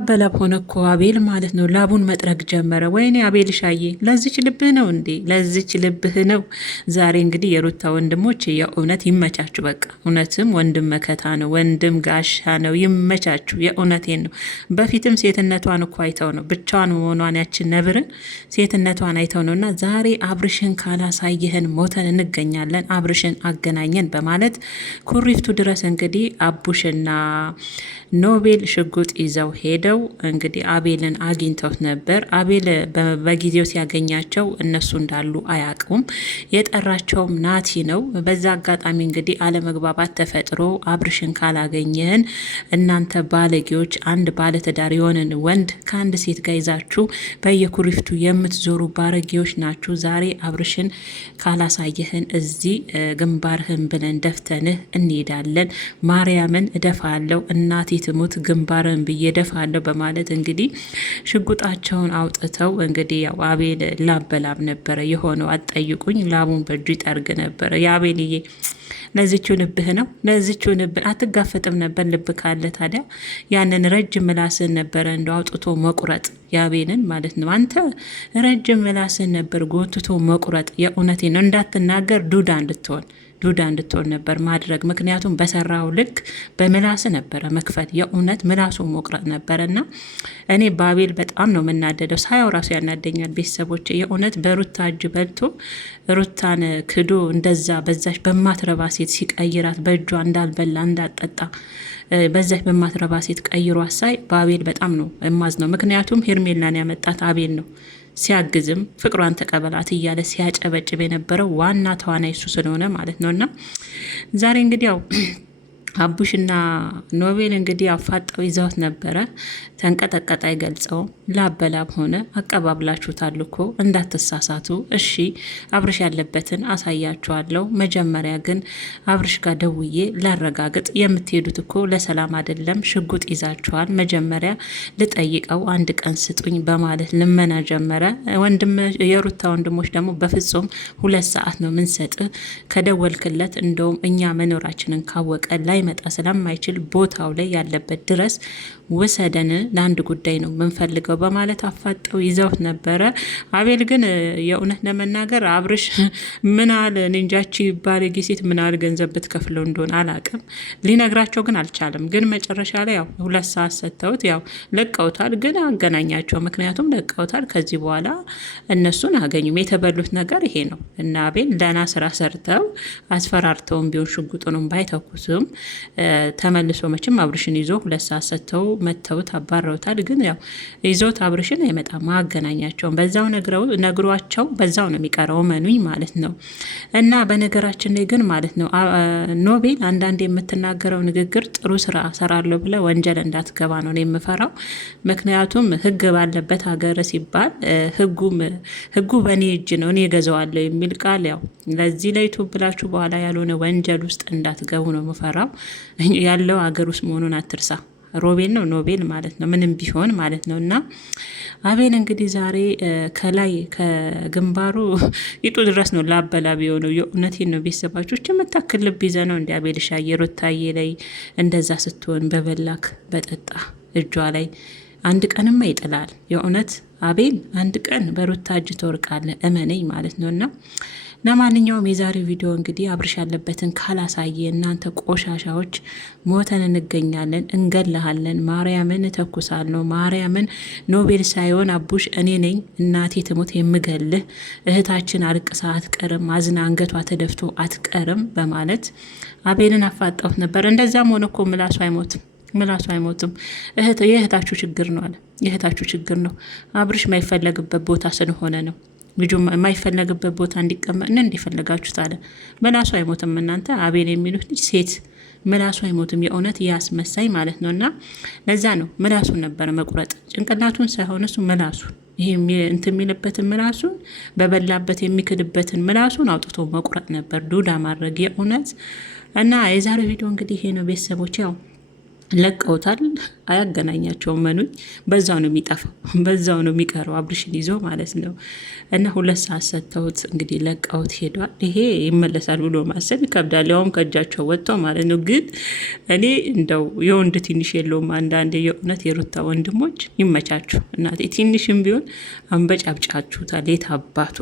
በላብ ሆነ እኮ አቤል ማለት ነው። ላቡን መጥረግ ጀመረ። ወይኔ አቤል ሻዬ፣ ለዚች ልብህ ነው እንዴ? ለዚች ልብህ ነው። ዛሬ እንግዲህ የሩታ ወንድሞች የእውነት ይመቻችሁ። በቃ እውነትም ወንድም መከታ ነው፣ ወንድም ጋሻ ነው። ይመቻችሁ። የእውነቴን ነው። በፊትም ሴትነቷን እኮ አይተው ነው ብቻዋን መሆኗን ያችን ነብርን ሴትነቷን አይተው ነው። እና ዛሬ አብርሽን ካላሳየህን ሞተን እንገኛለን፣ አብርሽን አገናኘን በማለት ኩሪፍቱ ድረስ እንግዲህ አቡሽና ኖቤል ሽጉጥ ይዘው ሄደው እንግዲህ አቤልን አግኝተውት ነበር። አቤል በጊዜው ሲያገኛቸው እነሱ እንዳሉ አያውቁም። የጠራቸውም ናቲ ነው። በዛ አጋጣሚ እንግዲህ አለመግባባት ተፈጥሮ አብርሽን ካላገኘን እናንተ ባለጌዎች፣ አንድ ባለትዳር የሆንን ወንድ ከአንድ ሴት ጋር ይዛችሁ በየኩሪፍቱ የምትዞሩ ባለጌዎች ናችሁ። ዛሬ አብርሽን ካላሳየህን እዚህ ግንባርህን ብለን ደፍተንህ እንሄዳለን። ማርያምን እደፋለሁ እናቴ ትሙት ግንባርን ብዬ ደፋለሁ በማለት እንግዲህ ሽጉጣቸውን አውጥተው እንግዲህ ያው አቤል ላብ በላብ ነበረ የሆነው። አትጠይቁኝ፣ ላቡን በእጁ ይጠርግ ነበረ። የአቤልዬ ለዚችው ልብህ ነው፣ ለዚችው ልብህ አትጋፈጥም ነበር? ልብ ካለ ታዲያ ያንን ረጅም ምላስን ነበረ እንደ አውጥቶ መቁረጥ፣ የአቤልን ማለት ነው። አንተ ረጅም ምላስን ነበር ጎትቶ መቁረጥ። የእውነቴ ነው። እንዳትናገር ዱዳ እንድትሆን ነበር ማድረግ። ምክንያቱም በሰራው ልክ በምላስ ነበረ መክፈት። የእውነት ምላሱ መቁረጥ ነበረ። እና እኔ በአቤል በጣም ነው የምናደደው። ሳያው ራሱ ያናደኛል። ቤተሰቦች የእውነት በሩታ እጅ በልቶ ሩታን ክዶ እንደዛ በዛች በማትረባ ሴት ሲቀይራት በእጇ እንዳልበላ እንዳጠጣ በዛች በማትረባ ሴት ቀይሮ አሳይ በአቤል በጣም ነው የማዝነው። ምክንያቱም ሄርሜላን ያመጣት አቤል ነው። ሲያግዝም ፍቅሯን ተቀበላት እያለ ሲያጨበጭብ የነበረው ዋና ተዋናይ እሱ ስለሆነ ማለት ነው። እና ዛሬ እንግዲህ ያው አቡሽና ኖቤል እንግዲህ አፋጠው ይዘውት ነበረ። ተንቀጠቀጠ አይገልጸውም። ላብ በላብ ሆነ። አቀባብላችሁታል እኮ እንዳትሳሳቱ። እሺ አብርሽ ያለበትን አሳያችኋለሁ። መጀመሪያ ግን አብርሽ ጋር ደውዬ ላረጋግጥ። የምትሄዱት እኮ ለሰላም አይደለም፣ ሽጉጥ ይዛችኋል። መጀመሪያ ልጠይቀው አንድ ቀን ስጡኝ በማለት ልመና ጀመረ። የሩታ ወንድሞች ደግሞ በፍጹም 2 ሰዓት ነው ምንሰጥ፣ ከደወልክለት እንደውም እኛ መኖራችንን ካወቀ ላይመጣ ስለማይችል ቦታው ላይ ያለበት ድረስ ውሰደን፣ ለአንድ ጉዳይ ነው ምንፈልገው በማለት አፋጠው ይዘውት ነበረ። አቤል ግን የእውነት ለመናገር አብርሽ ምናል ኒንጃቺ ባለጌ ሴት ምናል ገንዘብ ብትከፍለው እንደሆነ አላቅም፣ ሊነግራቸው ግን አልቻለም። ግን መጨረሻ ላይ ያው 2 ሰዓት ሰጥተውት ያው ለቀውታል። ግን አገናኛቸው፣ ምክንያቱም ለቀውታል። ከዚህ በኋላ እነሱን አገኙም። የተበሉት ነገር ይሄ ነው። እና አቤል ደህና ስራ ሰርተው አስፈራርተውም ቢሆን ሽጉጡንም ባይተኩስም ተመልሶ መቼም አብርሽን ይዞ 2 ሰዓት ሰጥተው መተውት አባረውታል። ግን ያው ይዞት አብርሽን አይመጣም። ማገናኛቸውን በዛው ነግሯቸው በዛው ነው የሚቀረው፣ መኑኝ ማለት ነው። እና በነገራችን ላይ ግን ማለት ነው ኖቤል አንዳንድ የምትናገረው ንግግር ጥሩ ስራ ሰራለሁ ብለ ወንጀል እንዳትገባ ነው የምፈራው። ምክንያቱም ህግ ባለበት ሀገር ሲባል ህጉ በእኔ እጅ ነው እኔ ገዘዋለሁ የሚል ቃል ያው ለዚህ ላይ ብላችሁ በኋላ ያልሆነ ወንጀል ውስጥ እንዳትገቡ ነው የምፈራው። ያለው ሀገር ውስጥ መሆኑን አትርሳ። ሮቤል ነው ኖቤል ማለት ነው፣ ምንም ቢሆን ማለት ነው። እና አቤል እንግዲህ ዛሬ ከላይ ከግንባሩ ይጡ ድረስ ነው ላበላብ የሆነው። የእውነቴን ነው። ቤተሰባቾች የምታክል ልብ ይዘ ነው እንዲ አቤል ሻዬ ሩታዬ ላይ እንደዛ ስትሆን በበላክ በጠጣ እጇ ላይ አንድ ቀንማ ይጥላል። የእውነት አቤል አንድ ቀን በሩታ እጅ ትወርቃለህ፣ እመነኝ ማለት ነው። እና ለማንኛውም የዛሬው ቪዲዮ እንግዲህ አብርሽ ያለበትን ካላሳየ እናንተ ቆሻሻዎች ሞተን እንገኛለን፣ እንገላሃለን፣ ማርያምን እተኩሳለሁ፣ ማርያምን ኖቤል ሳይሆን አቡሽ እኔ ነኝ እናቴ ትሙት የምገልህ፣ እህታችን አልቅሳ አትቀርም፣ አዝና አንገቷ ተደፍቶ አትቀርም በማለት አቤልን አፋጣሁት ነበር። እንደዛም ሆነ እኮ ምላሱ አይሞትም። የእህታችሁ ችግር ነው አለ። የእህታችሁ ችግር ነው። አብርሽ የማይፈለግበት ቦታ ስለሆነ ነው። ልጁ የማይፈለግበት ቦታ እንዲቀመጥ እንዲፈለጋችሁት አለ። ምላሱ አይሞትም። እናንተ አቤል የሚሉት ልጅ ሴት ምላሱ አይሞትም። የእውነት ያስመሳይ ማለት ነው። እና ለዛ ነው ምላሱን ነበረ መቁረጥ፣ ጭንቅላቱን ሳይሆን እሱ ምላሱን፣ ይሄ እንትን የሚልበትን ምላሱን፣ በበላበት የሚክድበትን ምላሱን አውጥቶ መቁረጥ ነበር፣ ዱዳ ማድረግ የእውነት። እና የዛሬው ቪዲዮ እንግዲህ ይሄ ነው ቤተሰቦች። ያው ለቀውታል። አያገናኛቸውም። መኑኝ በዛው ነው የሚጠፋው፣ በዛው ነው የሚቀረው አብርሽን ይዞ ማለት ነው። እና 2 ሰዓት ሰጥተውት እንግዲህ ለቀውት ሄዷል። ይሄ ይመለሳል ብሎ ማሰብ ይከብዳል፣ ያውም ከእጃቸው ወጥተው ማለት ነው። ግን እኔ እንደው የወንድ ትንሽ የለውም አንዳንዴ። የእውነት የሩታ ወንድሞች ይመቻችሁ እናቴ። ትንሽም ቢሆን አንበጫብጫችሁታል። የት አባቱ